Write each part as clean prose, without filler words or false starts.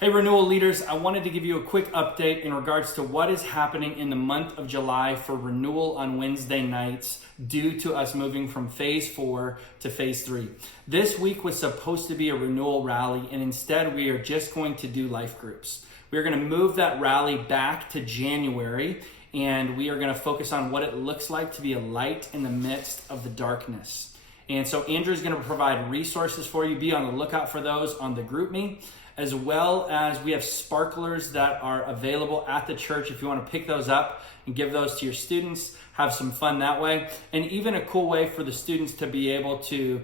Hey Renewal leaders, I wanted to give you a quick update in regards to what is happening in the month of July for Renewal on Wednesday nights due to us moving from phase 4 to phase 3. This week was supposed to be a Renewal rally, and instead we are just going to do life groups. We're going to move that rally back to January, and we are going to focus on what it looks like to be a light in the midst of the darkness. And so Andrew's going to provide resources for you. Be on the lookout for those on the GroupMe, as well as we have sparklers that are available at the church if you want to pick those up and give those to your students, have some fun that way. And even a cool way for the students to be able to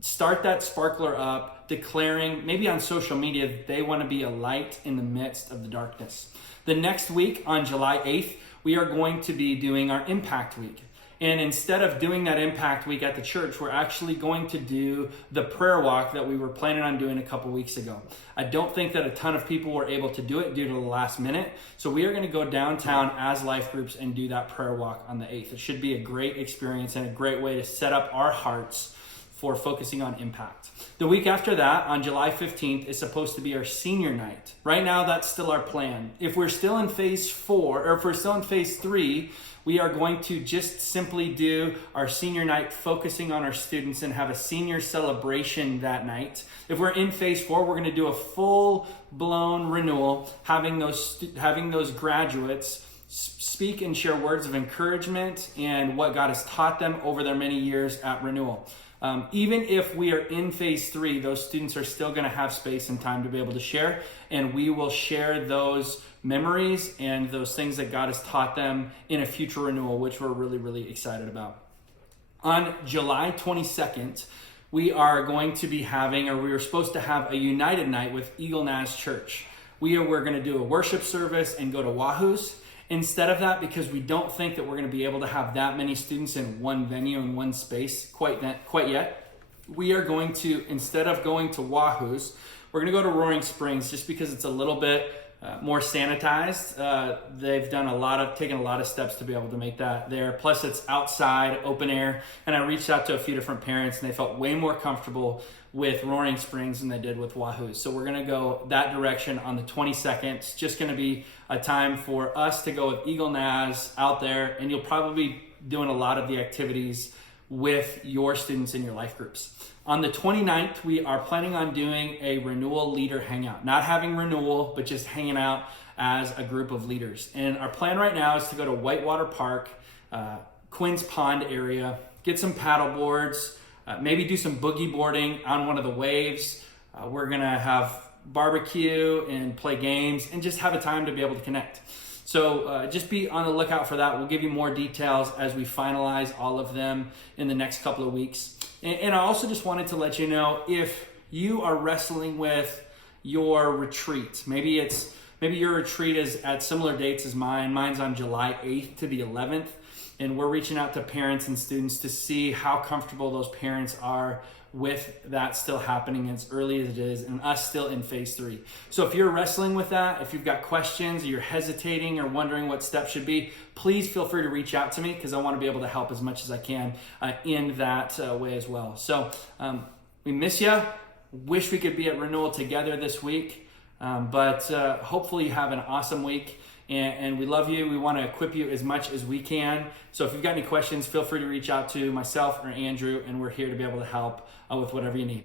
start that sparkler up, declaring maybe on social media that they want to be a light in the midst of the darkness. The next week on July 8th, we are going to be doing our Impact Week. And instead of doing that Impact Week at the church, we're actually going to do the prayer walk that we were planning on doing a couple weeks ago. I don't think that a ton of people were able to do it due to the last minute. So we are going to go downtown as life groups and do that prayer walk on the 8th. It should be a great experience and a great way to set up our hearts for focusing on impact. The week after that, on July 15th, is supposed to be our senior night. Right now, that's still our plan. If we're still in phase 4, or if we're still in phase 3, we are going to just simply do our senior night focusing on our students and have a senior celebration that night. If we're in phase 4, we're going to do a full-blown renewal, having those graduates speak and share words of encouragement and what God has taught them over their many years at Renewal. Even if we are in phase 3, those students are still going to have space and time to be able to share, and we will share those memories and those things that God has taught them in a future renewal, which we're really, really excited about. On July 22nd, we are going to be having, or we were supposed to have, a United Night with Eagle Naz Church. We're going to do a worship service and go to Wahoo's. Instead of that, because we don't think that we're going to be able to have that many students in one venue, in one space quite yet, we are going to, instead of going to Wahoo's, we're going to go to Roaring Springs just because it's a little bit more sanitized. They've taken a lot of steps to be able to make that there. Plus it's outside, open air. And I reached out to a few different parents and they felt way more comfortable with Roaring Springs than they did with Wahoo. So we're gonna go that direction on the 22nd. It's just gonna be a time for us to go with Eagle Naz out there, and you'll probably be doing a lot of the activities with your students in your life groups. On the 29th, we are planning on doing a Renewal leader hangout. Not having Renewal, but just hanging out as a group of leaders. And our plan right now is to go to Whitewater Park, Quinn's Pond area, get some paddle boards, maybe do some boogie boarding on one of the waves. We're gonna have barbecue and play games and just have a time to be able to connect. So just be on the lookout for that. We'll give you more details as we finalize all of them in the next couple of weeks. And I also just wanted to let you know, if you are wrestling with your retreat, maybe your retreat is at similar dates as mine. Mine's on July 8th to the 11th. And we're reaching out to parents and students to see how comfortable those parents are with that still happening as early as it is, and us still in phase 3. So if you're wrestling with that, if you've got questions, or you're hesitating or wondering what steps should be, please feel free to reach out to me, because I want to be able to help as much as I can in that way as well. So we miss you. Wish we could be at Renewal together this week, but hopefully you have an awesome week. And we love you. We want to equip you as much as we can. So if you've got any questions, feel free to reach out to myself or Andrew, and we're here to be able to help with whatever you need.